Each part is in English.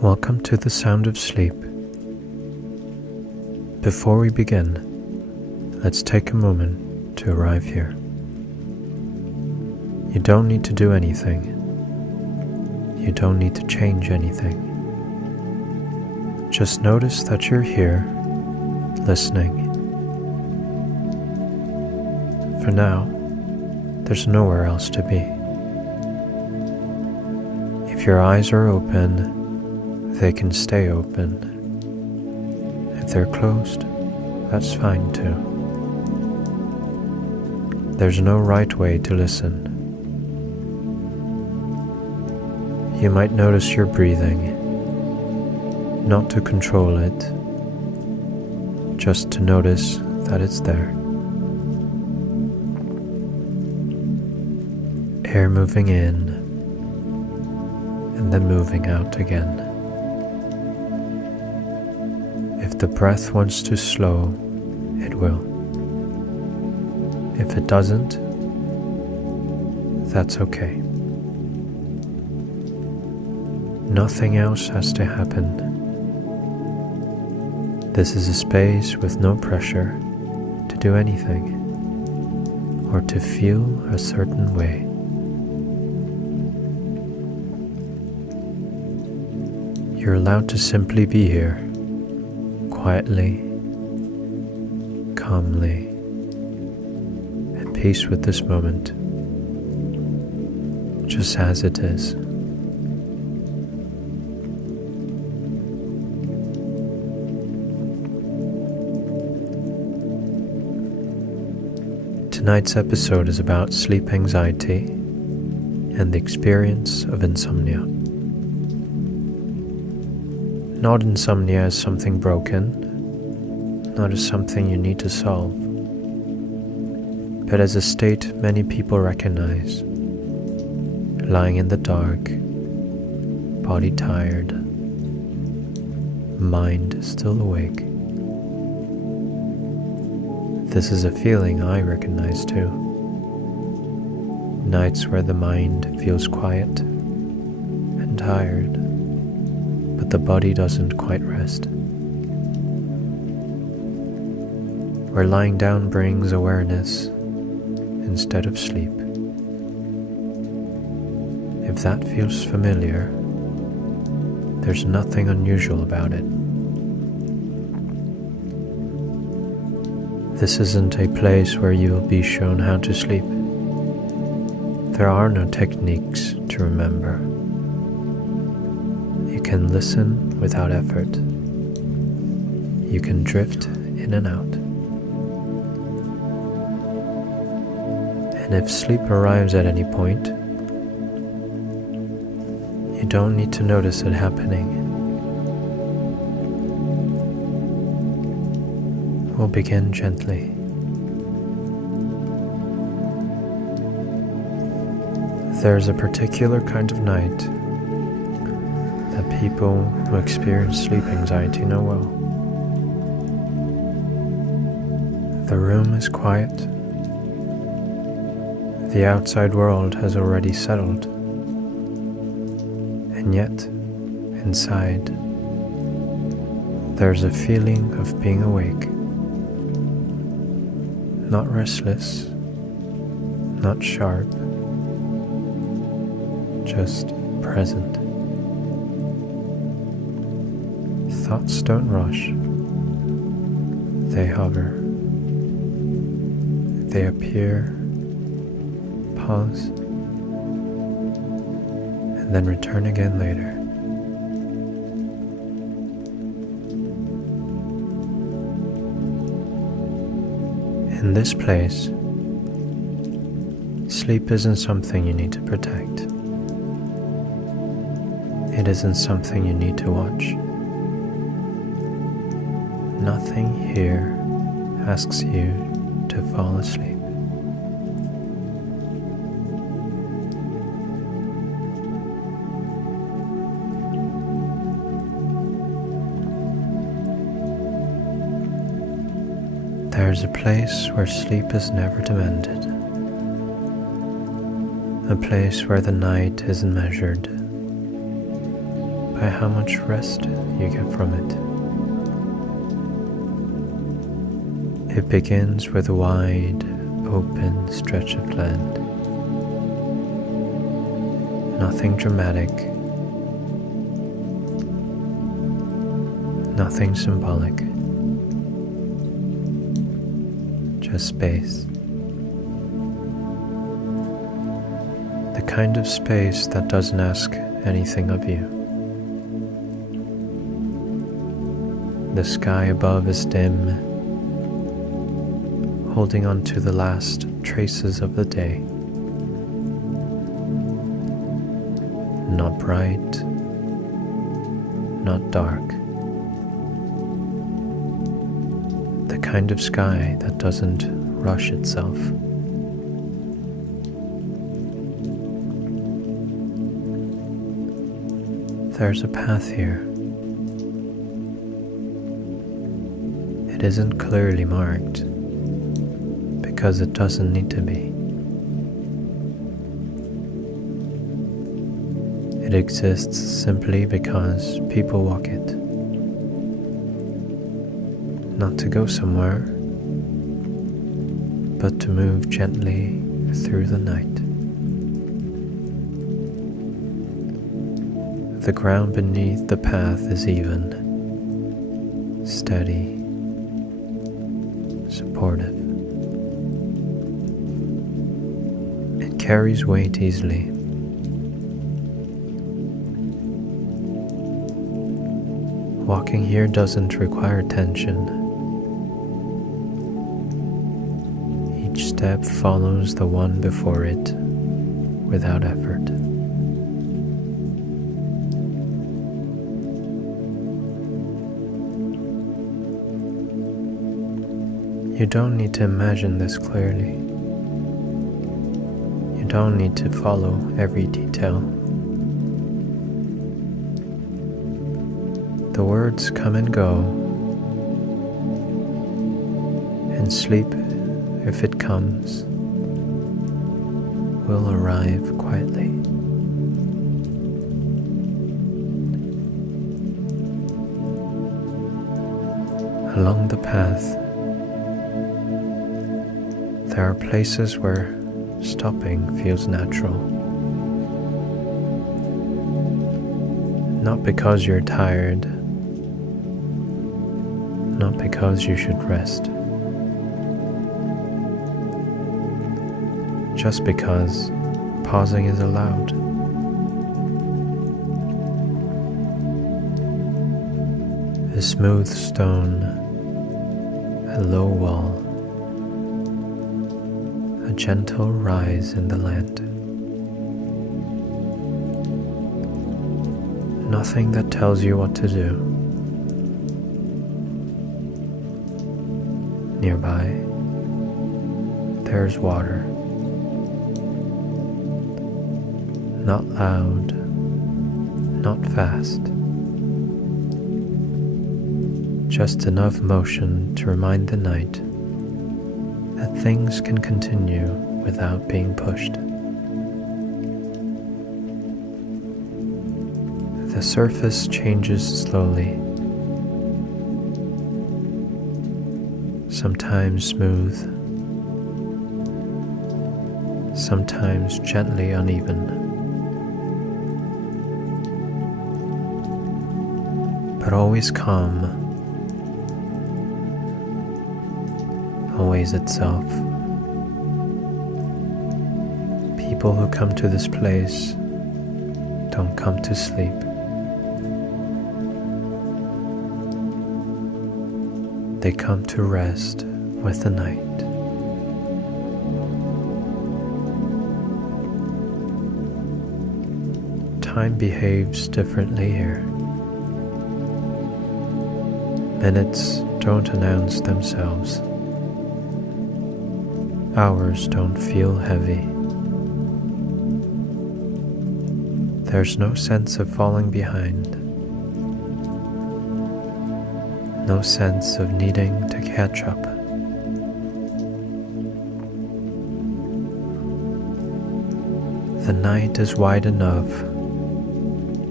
Welcome to the sound of sleep. Before we begin, let's take a moment to arrive here. You don't need to do anything. You don't need to change anything. Just notice that you're here, listening. For now, there's nowhere else to be. If your eyes are open, they can stay open. If they're closed, that's fine too. There's no right way to listen. You might notice your breathing, not to control it, just to notice that it's there. Air moving in and then moving out again. If the breath wants to slow, it will. If it doesn't, that's okay. Nothing else has to happen. This is a space with no pressure to do anything or to feel a certain way. You're allowed to simply be here, quietly, calmly, at peace with this moment, just as it is. Tonight's episode is about sleep anxiety and the experience of insomnia. Not insomnia as something broken, not as something you need to solve, but as a state many people recognize, lying in the dark, body tired, mind still awake. This is a feeling I recognize too. Nights where the mind feels quiet and tired, but the body doesn't quite rest. Where lying down brings awareness instead of sleep. If that feels familiar, there's nothing unusual about it. This isn't a place where you will be shown how to sleep. There are no techniques to remember. You can listen without effort. You can drift in and out. And if sleep arrives at any point, you don't need to notice it happening. We'll begin gently. There's a particular kind of night that people who experience sleep anxiety know well. The room is quiet. The outside world has already settled. And yet, inside, there's a feeling of being awake. Not restless, not sharp, just present. Thoughts don't rush. They hover. They appear, pause, and then return again later. In this place, sleep isn't something you need to protect. It isn't something you need to watch. Nothing here asks you to fall asleep. There's a place where sleep is never demanded. A place where the night isn't measured, by how much rest you get from it. It begins with a wide, open stretch of land. Nothing dramatic, nothing symbolic, just space. The kind of space that doesn't ask anything of you. The sky above is dim, holding on to the last traces of the day. Not bright, not dark. The kind of sky that doesn't rush itself. There's a path here. It isn't clearly marked because it doesn't need to be. It exists simply because people walk it. Not to go somewhere, but to move gently through the night. The ground beneath the path is even, steady, supportive. It carries weight easily. Walking here doesn't require tension. Each step follows the one before it without effort. You don't need to imagine this clearly. You don't need to follow every detail. The words come and go, and sleep, if it comes, will arrive quietly. Along the path, there are places where stopping feels natural. Not because you're tired, not because you should rest, just because pausing is allowed. A smooth stone, a low wall, a gentle rise in the land. Nothing that tells you what to do. Nearby, there's water. Not loud, not fast. Just enough motion to remind the night that things can continue without being pushed. The surface changes slowly, sometimes smooth, sometimes gently uneven, but always calm, always itself. People who come to this place don't come to sleep. They come to rest with the night. Time behaves differently here. Minutes don't announce themselves. Hours don't feel heavy. There's no sense of falling behind. No sense of needing to catch up. The night is wide enough to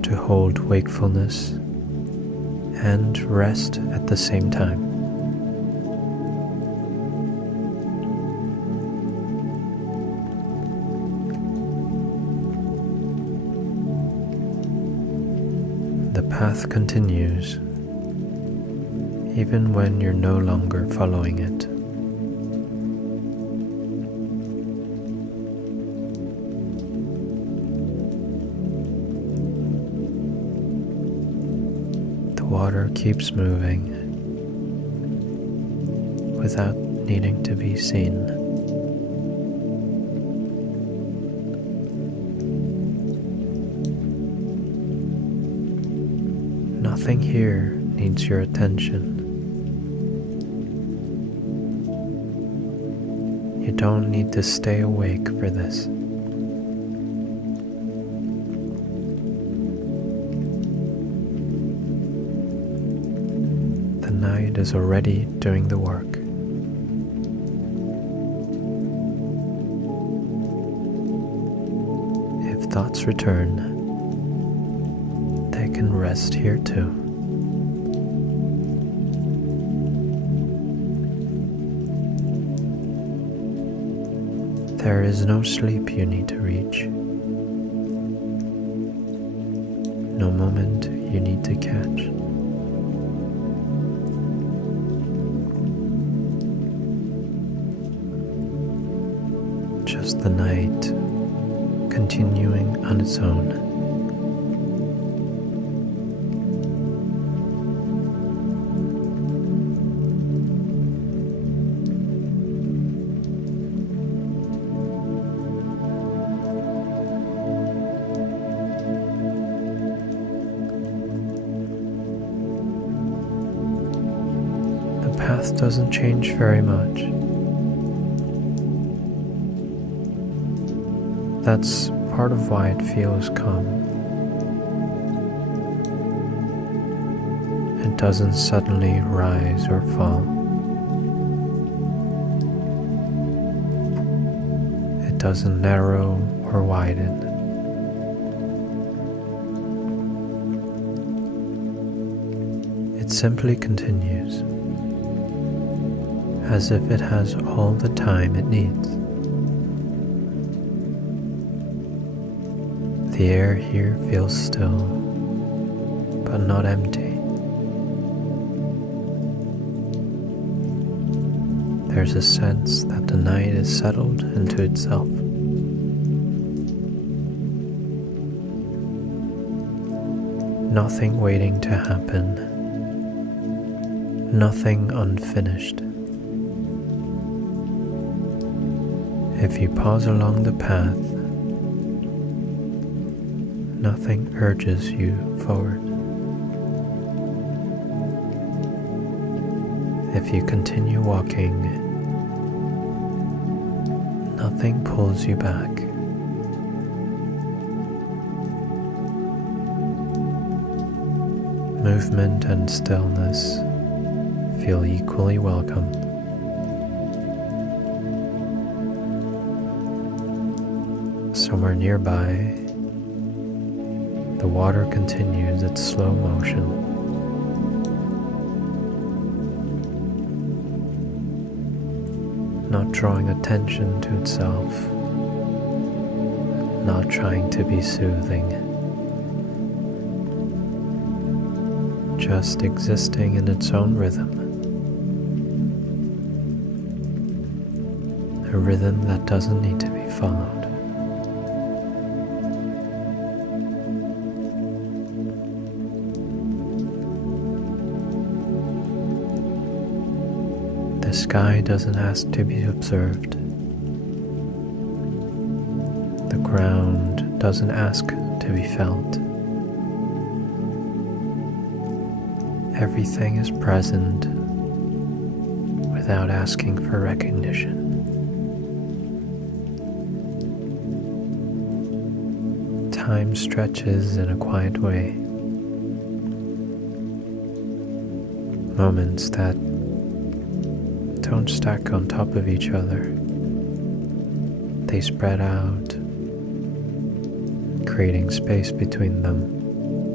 to hold wakefulness and rest at the same time. The path continues even when you're no longer following it. The water keeps moving without needing to be seen. Nothing here needs your attention. You don't need to stay awake for this. The night is already doing the work. If thoughts return, they can rest here too. There is no sleep you need to reach, no moment you need to catch. Just the night continuing on its own. The path doesn't change very much. That's part of why it feels calm. It doesn't suddenly rise or fall. It doesn't narrow or widen. It simply continues, as if it has all the time it needs. The air here feels still, but not empty. There's a sense that the night is settled into itself. Nothing waiting to happen, nothing unfinished. If you pause along the path, nothing urges you forward. If you continue walking, nothing pulls you back. Movement and stillness feel equally welcome. Somewhere nearby, the water continues its slow motion. Not drawing attention to itself, not trying to be soothing, just existing in its own rhythm. A rhythm that doesn't need to be followed. The sky doesn't ask to be observed. The ground doesn't ask to be felt. Everything is present without asking for recognition. Time stretches in a quiet way. Moments that don't stack on top of each other. They spread out, creating space between them.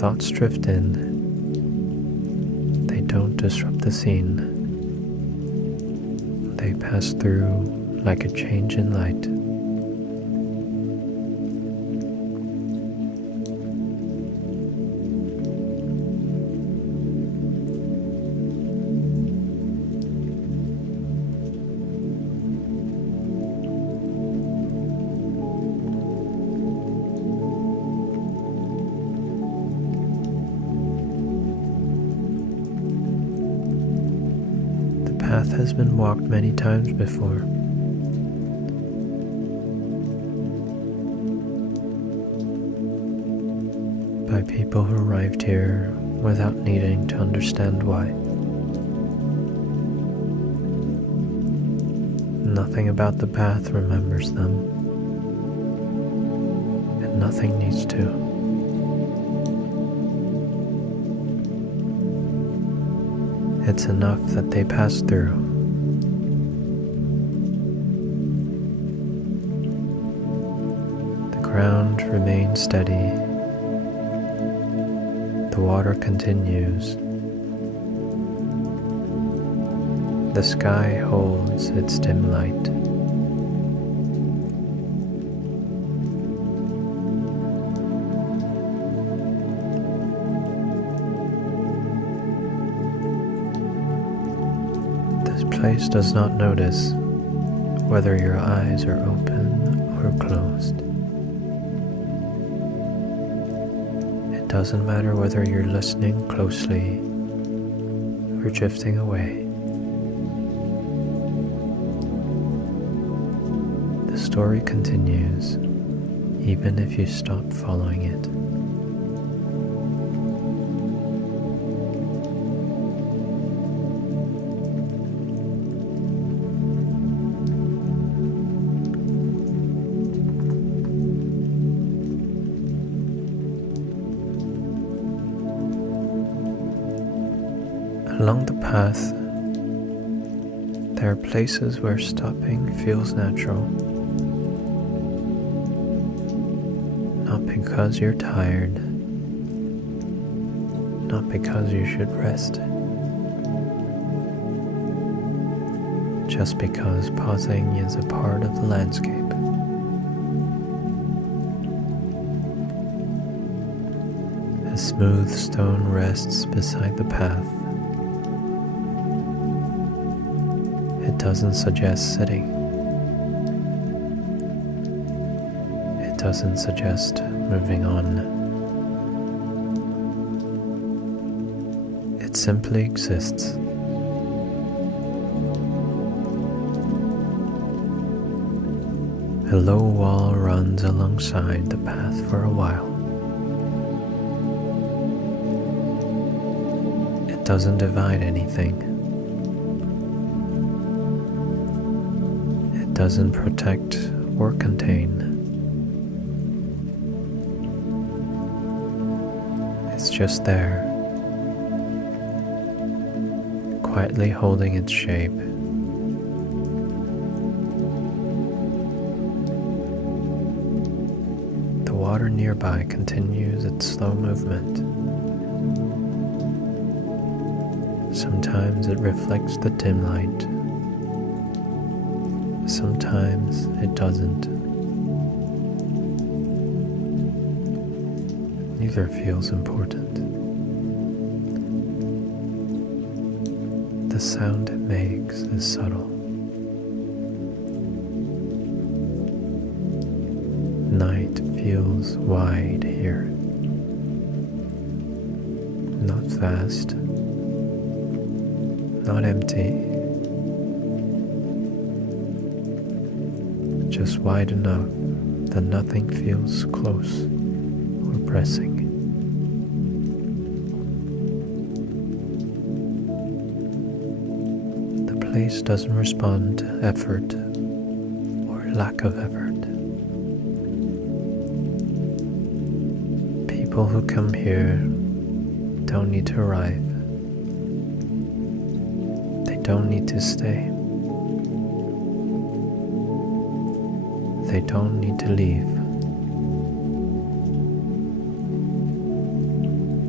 thoughts drift in, they don't disrupt the scene. They pass through like a change in light. The path has been walked many times before. By people who arrived here without needing to understand why. Nothing about the path remembers them, and nothing needs to. It's enough that they pass through. The ground remains steady. The water continues. The sky holds its dim light. This place does not notice whether your eyes are open or closed. It doesn't matter whether you're listening closely or drifting away. The story continues, even if you stop following it. Along the path, there are places where stopping feels natural. Not because you're tired, not because you should rest, just because pausing is a part of the landscape. A smooth stone rests beside the path. It doesn't suggest sitting. It doesn't suggest moving on. It simply exists. A low wall runs alongside the path for a while. It doesn't divide anything. It doesn't protect or contain. It's just there, quietly holding its shape. The water nearby continues its slow movement. Sometimes it reflects the dim light. Sometimes it doesn't. Neither feels important. The sound it makes is subtle. Night feels wide here. Not vast, not empty. Just wide enough that nothing feels close or pressing. The place doesn't respond to effort or lack of effort. People who come here don't need to arrive. They don't need to stay. They don't need to leave.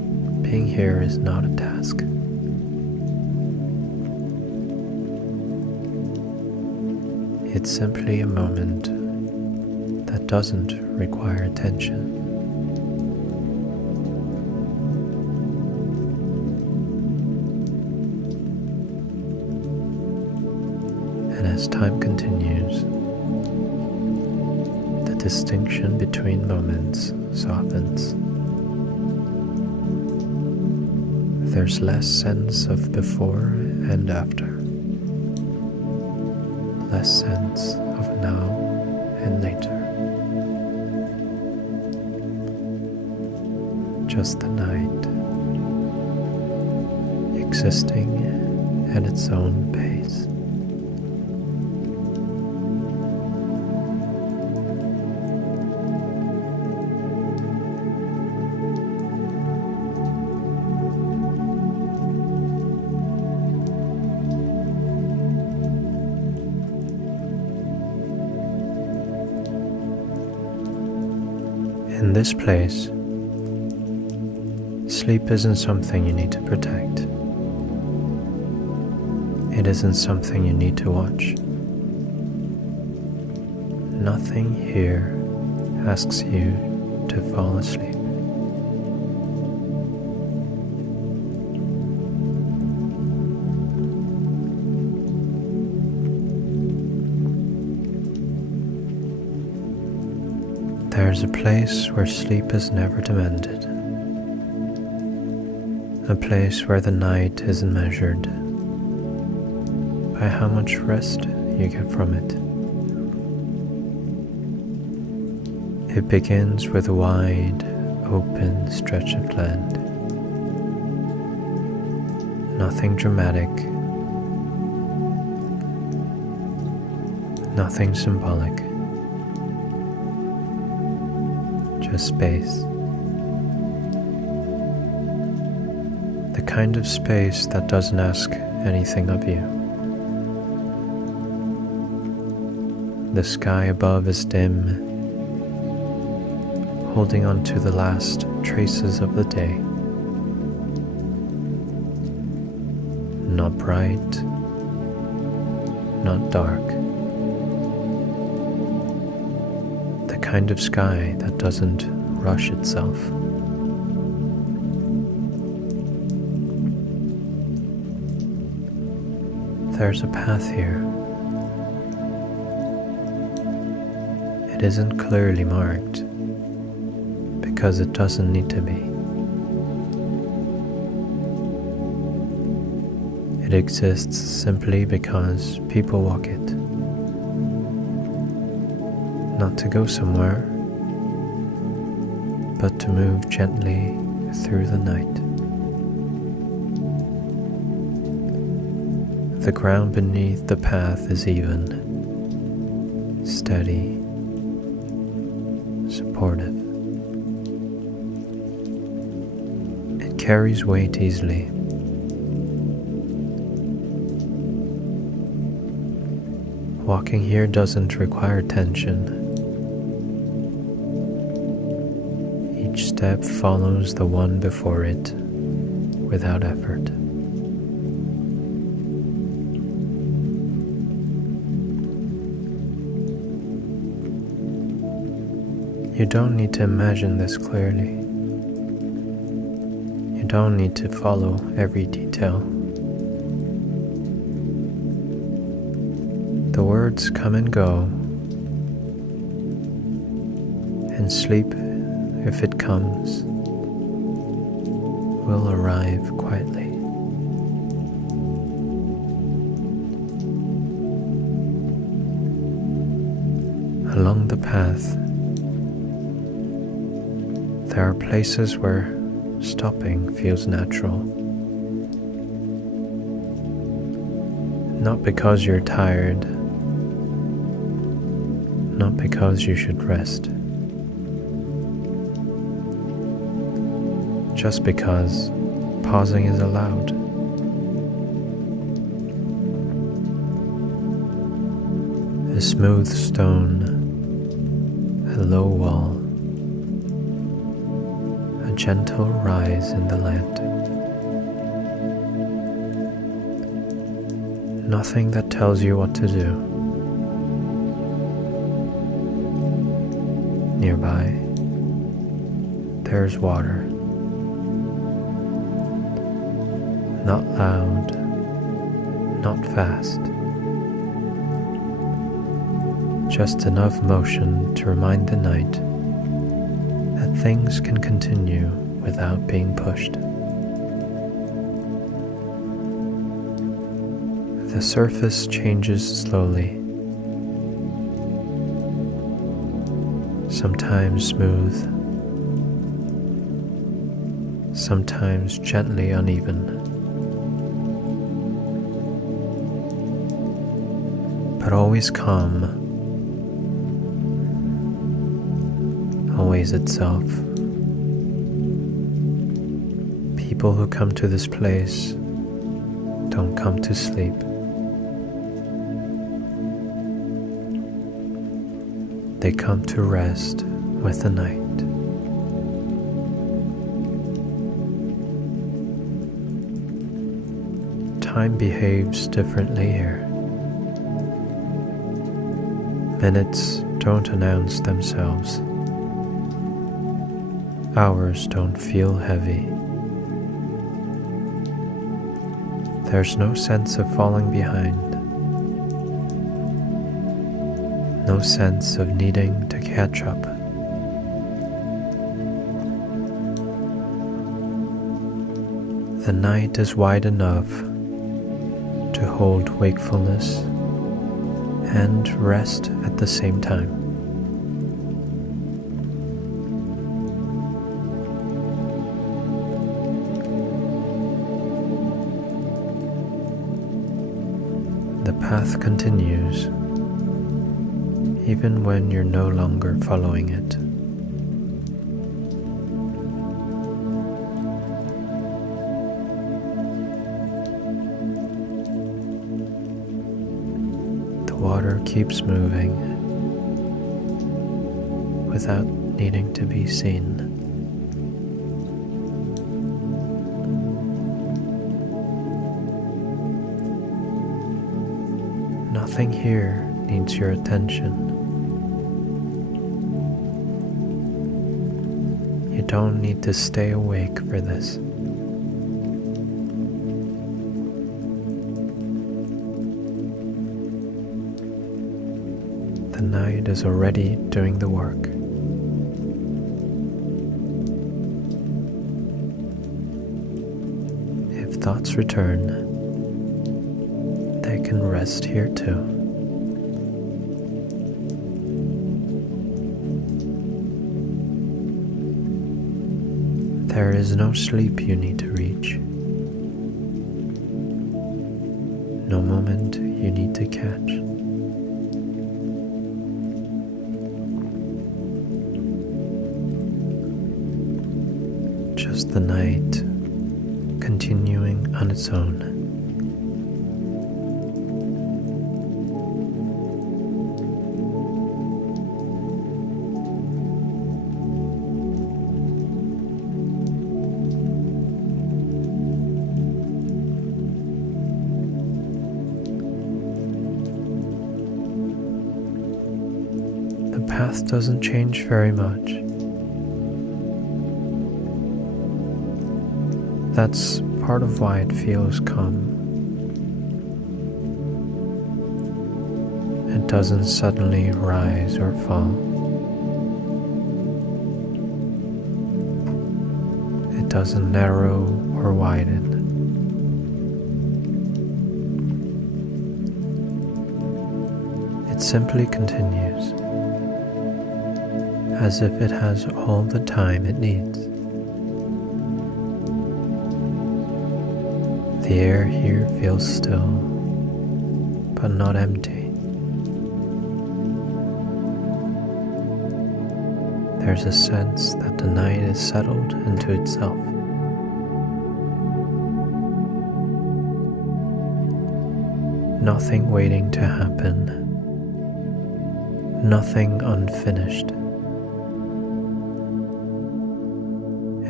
Being here is not a task. It's simply a moment that doesn't require attention. And as time continues, the distinction between moments softens. There's less sense of before and after, less sense of now and later. Just the night, existing at its own pace. In this place, sleep isn't something you need to protect. It isn't something you need to watch. Nothing here asks you to fall asleep. There's a place where sleep is never demanded, a place where the night isn't measured by how much rest you get from it. It begins with a wide, open stretch of land. Nothing dramatic, nothing symbolic. Just space. The kind of space that doesn't ask anything of you. The sky above is dim, holding on to the last traces of the day. Not bright, not dark. The kind of sky that doesn't rush itself. There's a path here. It isn't clearly marked because it doesn't need to be. It exists simply because people walk it. Not to go somewhere, but to move gently through the night. The ground beneath the path is even, steady, supportive. It carries weight easily. Walking here doesn't require tension. Each step follows the one before it without effort. You don't need to imagine this clearly. You don't need to follow every detail. The words come and go, and sleep, if it comes, will arrive quietly. Along the path, there are places where stopping feels natural. Not because you're tired, not because you should rest, just because pausing is allowed. A smooth stone, a low wall, a gentle rise in the land. Nothing that tells you what to do. Nearby, there's water. Not loud, not fast. Just enough motion to remind the night that things can continue without being pushed. The surface changes slowly, sometimes smooth, sometimes gently uneven, but always calm, always itself. People who come to this place don't come to sleep. They come to rest with the night. Time behaves differently here. Minutes don't announce themselves. Hours don't feel heavy. There's no sense of falling behind. No sense of needing to catch up. The night is wide enough to hold wakefulness and rest at the same time. The path continues, even when you're no longer following it. The water keeps moving without needing to be seen. Nothing here needs your attention. You don't need to stay awake for this. The night is already doing the work. If thoughts return, they can rest here too. There is no sleep you need to reach, no moment you need to catch. Just the night continuing on its own. The path doesn't change very much. That's part of why it feels calm. It doesn't suddenly rise or fall. It doesn't narrow or widen. It simply continues, as if it has all the time it needs. The air here feels still, but not empty. There's a sense that the night is settled into itself. Nothing waiting to happen, nothing unfinished.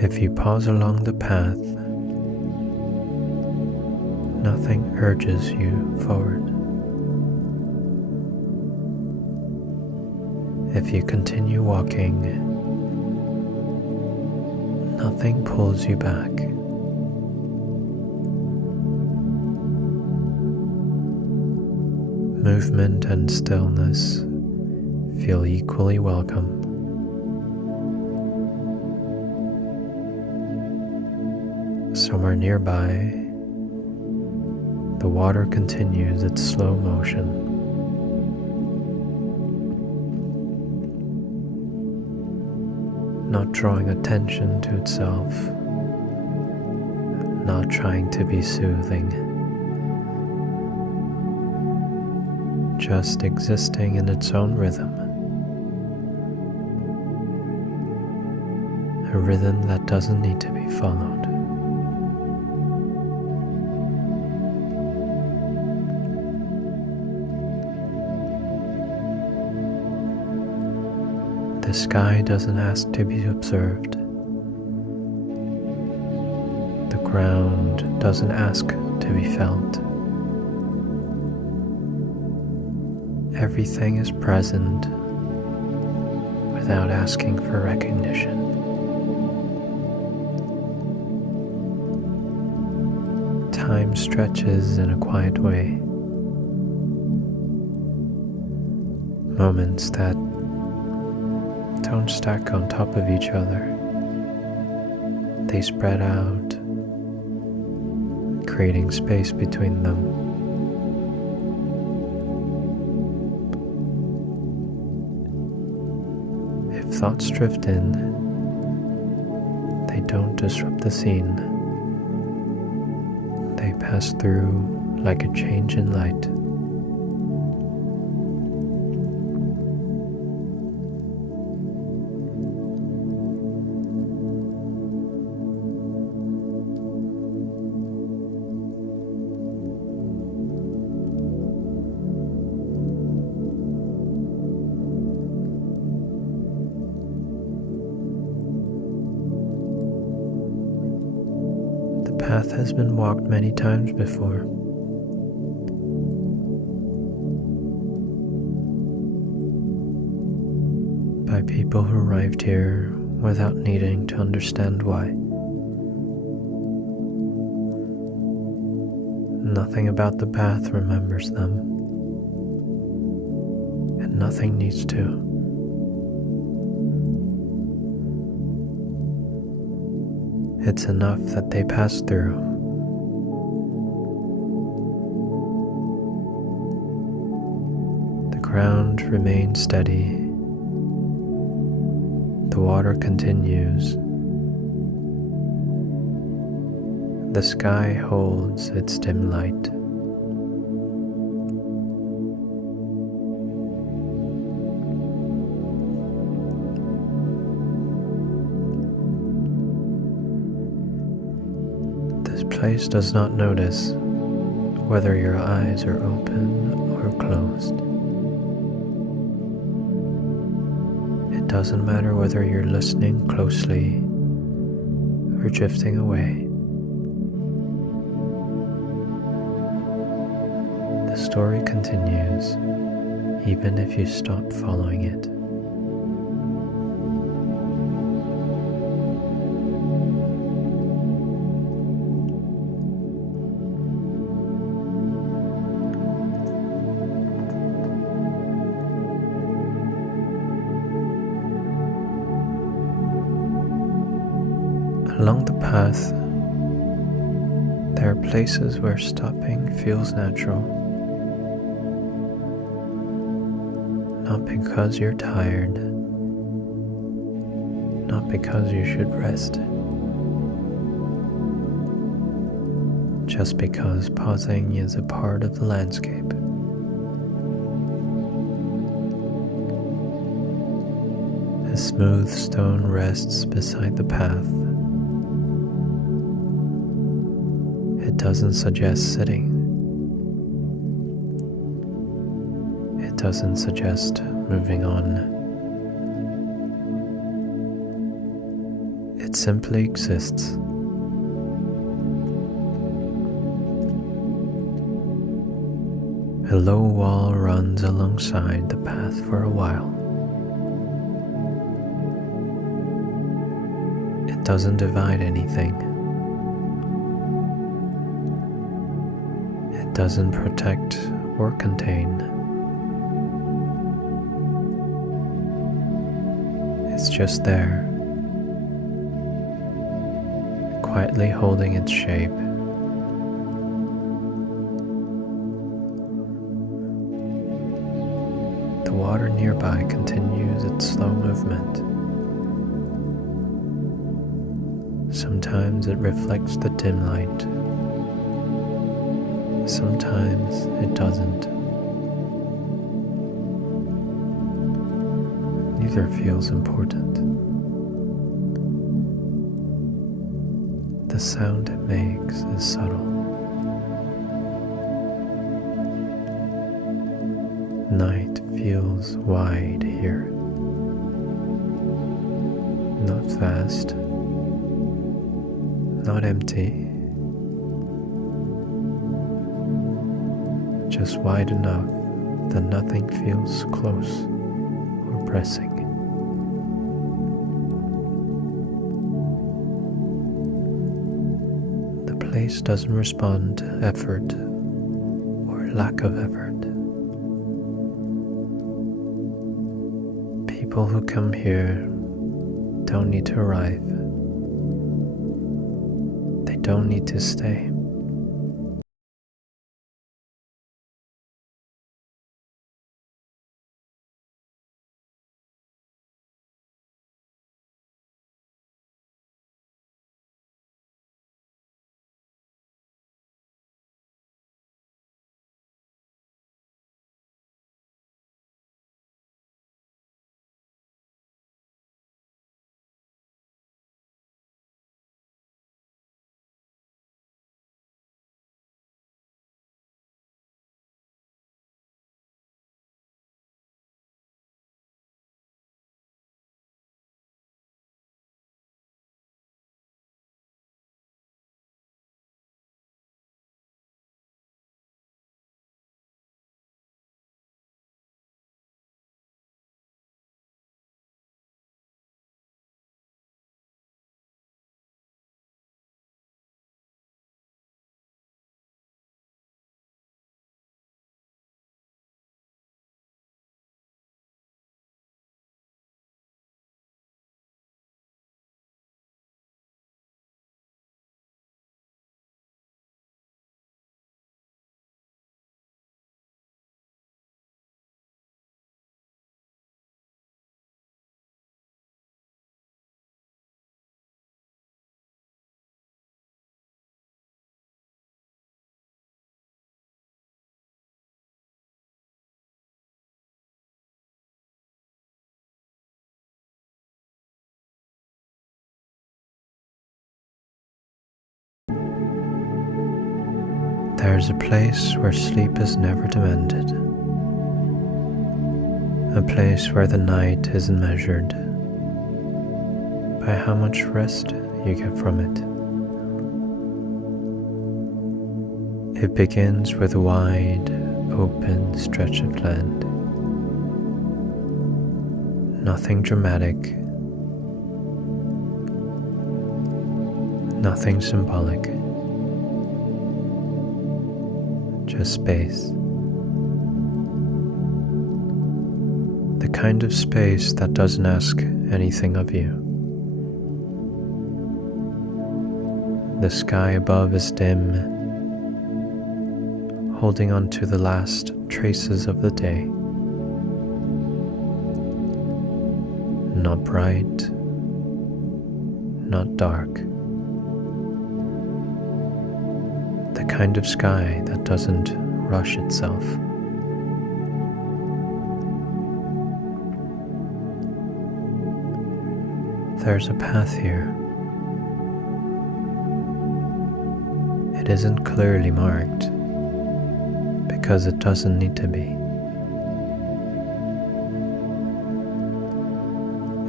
If you pause along the path, nothing urges you forward. If you continue walking, nothing pulls you back. Movement and stillness feel equally welcome. Somewhere nearby, the water continues its slow motion. Not drawing attention to itself, not trying to be soothing, just existing in its own rhythm. A rhythm that doesn't need to be followed. The sky doesn't ask to be observed. The ground doesn't ask to be felt. Everything is present without asking for recognition. Time stretches in a quiet way. Moments that don't stack on top of each other. They spread out, creating space between them. If thoughts drift in, they don't disrupt the scene. They pass through like a change in light. The path has been walked many times before. By people who arrived here without needing to understand why. Nothing about the path remembers them, and nothing needs to. It's enough that they pass through. The ground remains steady. The water continues. The sky holds its dim light. This place does not notice whether your eyes are open or closed. It doesn't matter whether you're listening closely or drifting away. The story continues, even if you stop following it. Along the path, there are places where stopping feels natural. Not because you're tired, not because you should rest, just because pausing is a part of the landscape. A smooth stone rests beside the path. It doesn't suggest sitting. It doesn't suggest moving on. It It simply exists. A low wall runs alongside the path for a while. It doesn't divide anything. It doesn't protect or contain. It's just there, quietly holding its shape. The water nearby continues its slow movement. Sometimes it reflects the dim light. Sometimes it doesn't. Neither feels important. The sound it makes is subtle. Night feels wide here. Not vast, not empty, just wide enough that nothing feels close or pressing. The place doesn't respond to effort or lack of effort. People who come here don't need to arrive. They don't need to stay. There's a place where sleep is never demanded. A place where the night isn't measured by how much rest you get from it. It begins with a wide, open stretch of land. Nothing dramatic, nothing symbolic. Just space. The kind of space that doesn't ask anything of you. The sky above is dim, holding on to the last traces of the day. Not bright, not dark. The kind of sky that doesn't rush itself. There's a path here. It isn't clearly marked because it doesn't need to be.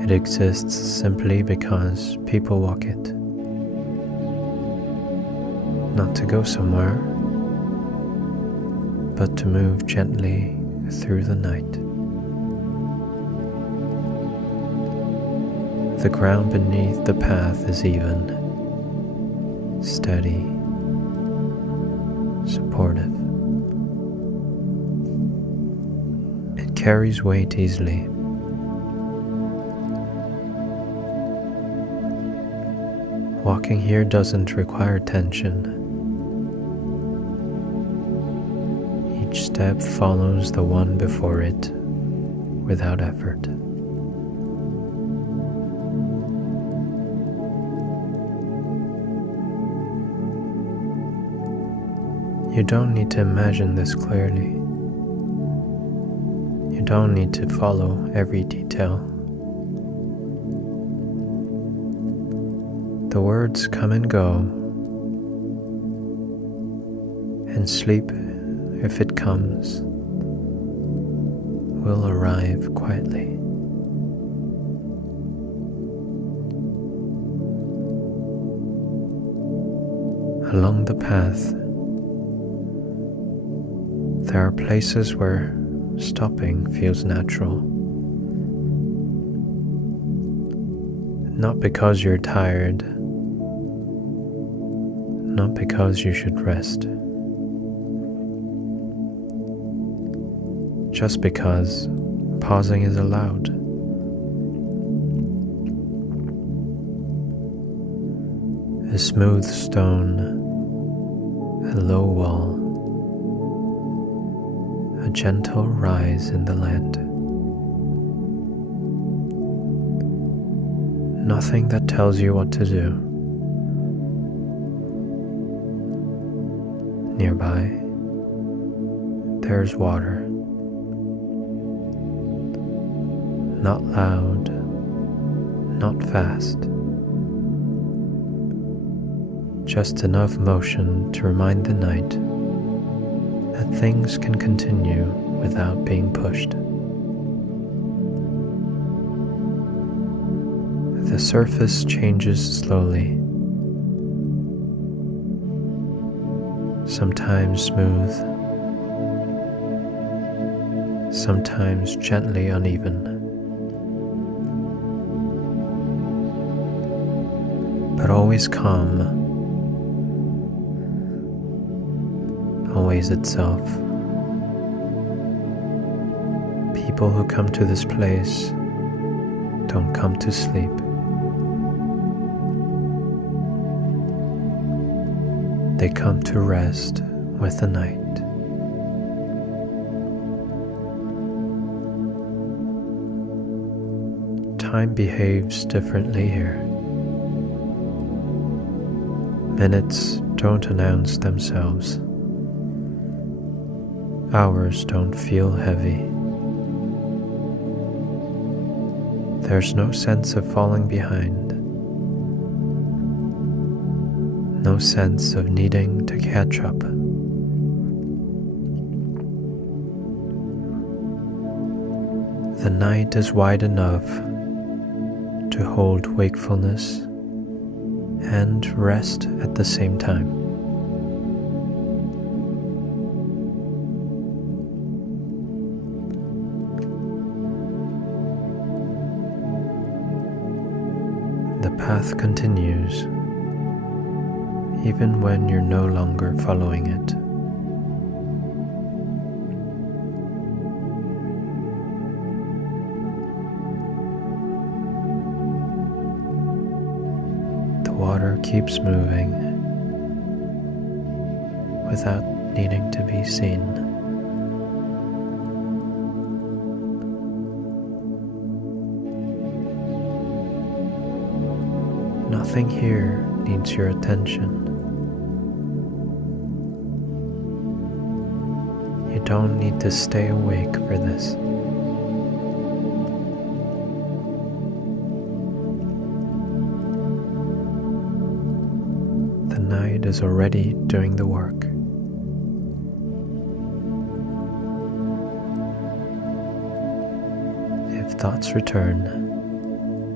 It exists simply because people walk it. Not to go somewhere, but to move gently through the night. The ground beneath the path is even, steady, supportive. It carries weight easily. Walking here doesn't require tension. Each step follows the one before it without effort. You don't need to imagine this clearly. You don't need to follow every detail. The words come and go, and sleep, if it comes, will arrive quietly. Along the path, there are places where stopping feels natural. Not because you're tired, not because you should rest, just because pausing is allowed. A smooth stone, a low wall, a gentle rise in the land. Nothing that tells you what to do. Nearby, there's water. Not loud, not fast. Just enough motion to remind the night that things can continue without being pushed. The surface changes slowly, sometimes smooth, sometimes gently uneven, but always calm, always itself. People who come to this place don't come to sleep. They come to rest with the night. Time behaves differently here. Minutes don't announce themselves. Hours don't feel heavy. There's no sense of falling behind. No sense of needing to catch up. The night is wide enough to hold wakefulness and rest at the same time. The path continues, even when you're no longer following it. The water keeps moving without needing to be seen. Nothing here needs your attention. You don't need to stay awake for this. The night is already doing the work. If thoughts return,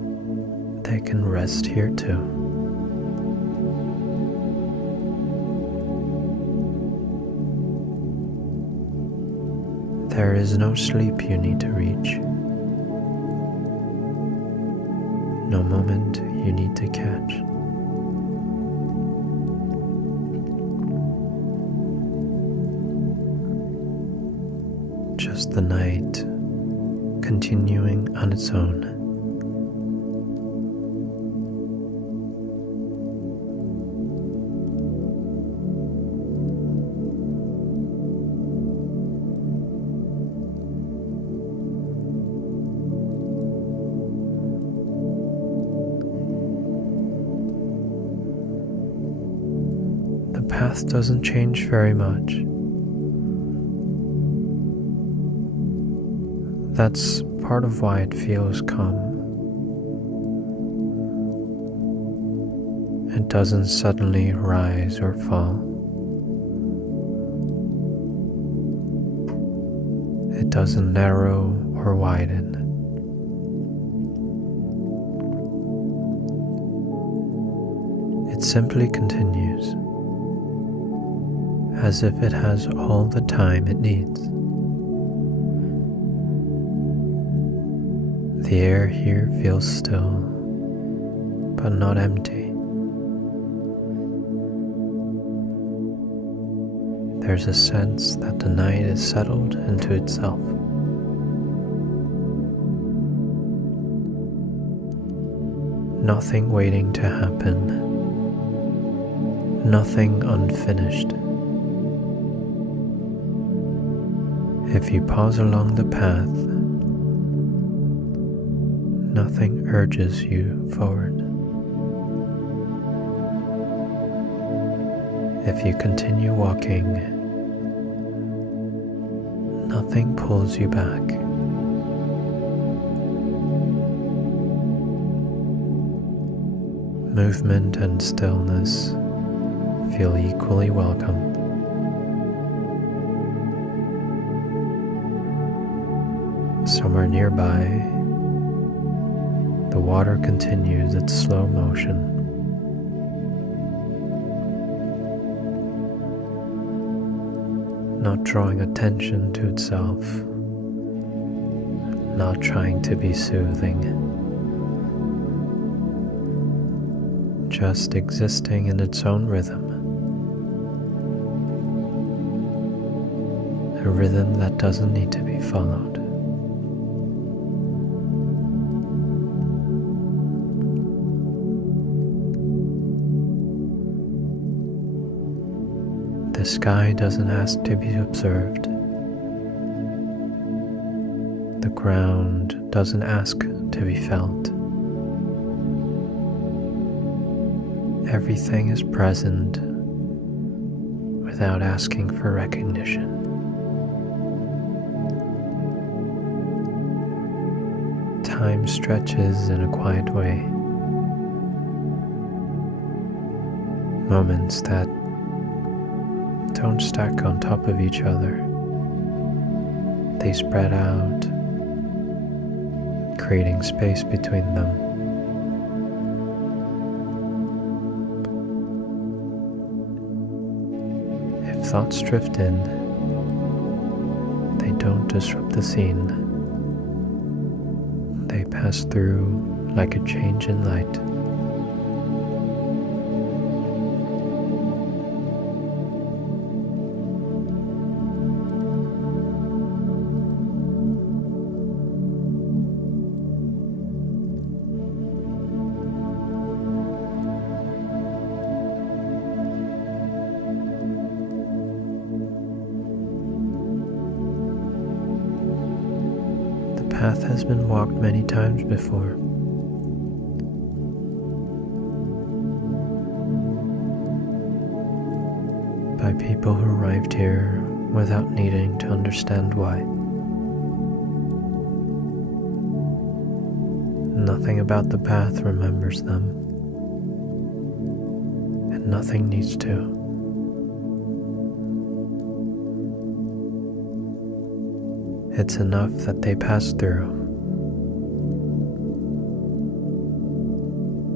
can rest here too. There is no sleep you need to reach, no moment you need to catch. Just the night continuing on its own. The path doesn't change very much. That's part of why it feels calm. It doesn't suddenly rise or fall. It doesn't narrow or widen. It simply continues, as if it has all the time it needs. The air here feels still, but not empty. There's a sense that the night is settled into itself. Nothing waiting to happen, nothing unfinished. If you pause along the path, nothing urges you forward. If you continue walking, nothing pulls you back. Movement and stillness feel equally welcome. Somewhere nearby, the water continues its slow motion. Not drawing attention to itself, not trying to be soothing, just existing in its own rhythm. A rhythm that doesn't need to be followed. The sky doesn't ask to be observed. The ground doesn't ask to be felt. Everything is present without asking for recognition. Time stretches in a quiet way. Moments that don't stack on top of each other. They spread out, creating space between them. If thoughts drift in, they don't disrupt the scene. They pass through like a change in light. The path has been walked many times before. By people who arrived here without needing to understand why. Nothing about the path remembers them, and nothing needs to. It's enough that they pass through.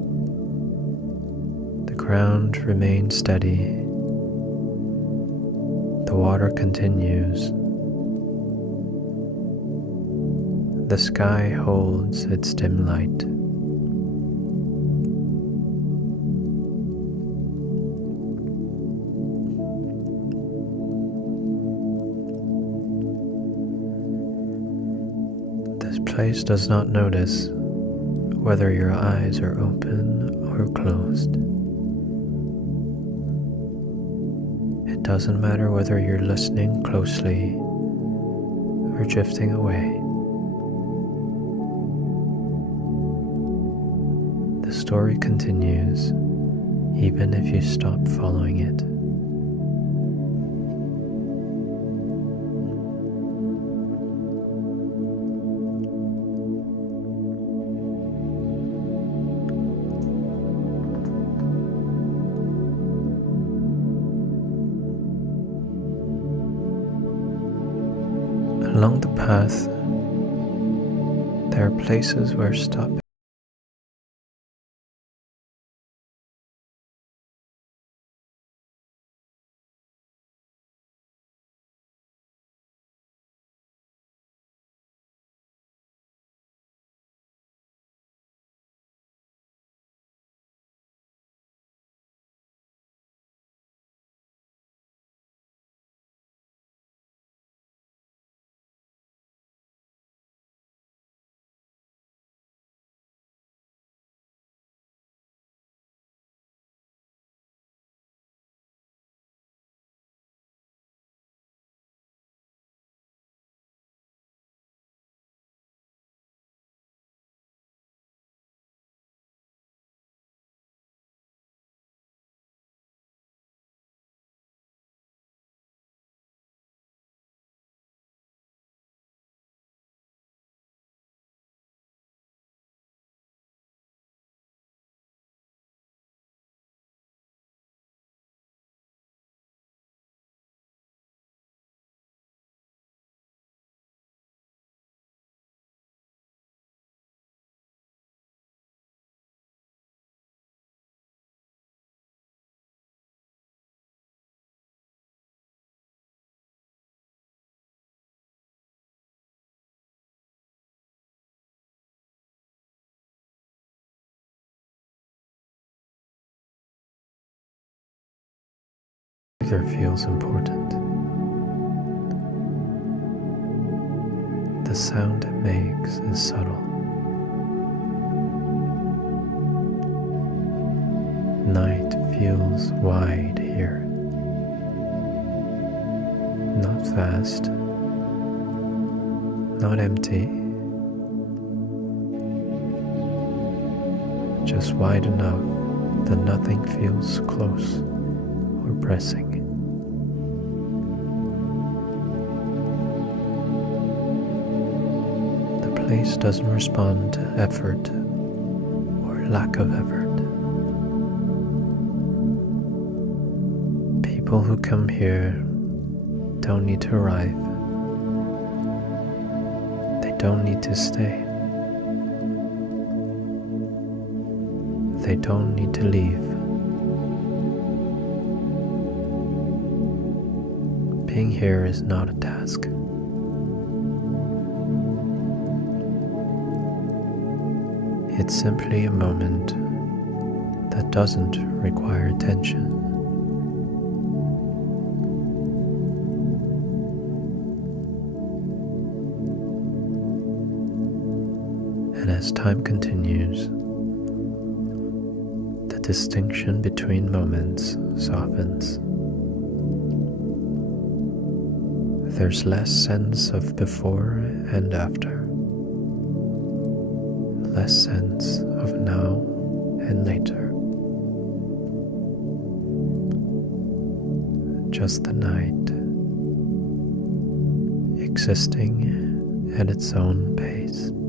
ground remains steady. The water continues. The sky holds its dim light. This place does not notice whether your eyes are open or closed. It doesn't matter whether you're listening closely or drifting away. The story continues even if you stop following it. Along the path, there are places where stopping either feels important. The sound it makes is subtle. Night feels wide here. Not vast, not empty, just wide enough that nothing feels close or pressing. The place doesn't respond to effort or lack of effort. People who come here don't need to arrive. They don't need to stay. They don't need to leave. Being here is not a task. It's simply a moment that doesn't require attention. And as time continues, the distinction between moments softens. There's less sense of before and after, less sense of now and later. Just the night, existing at its own pace.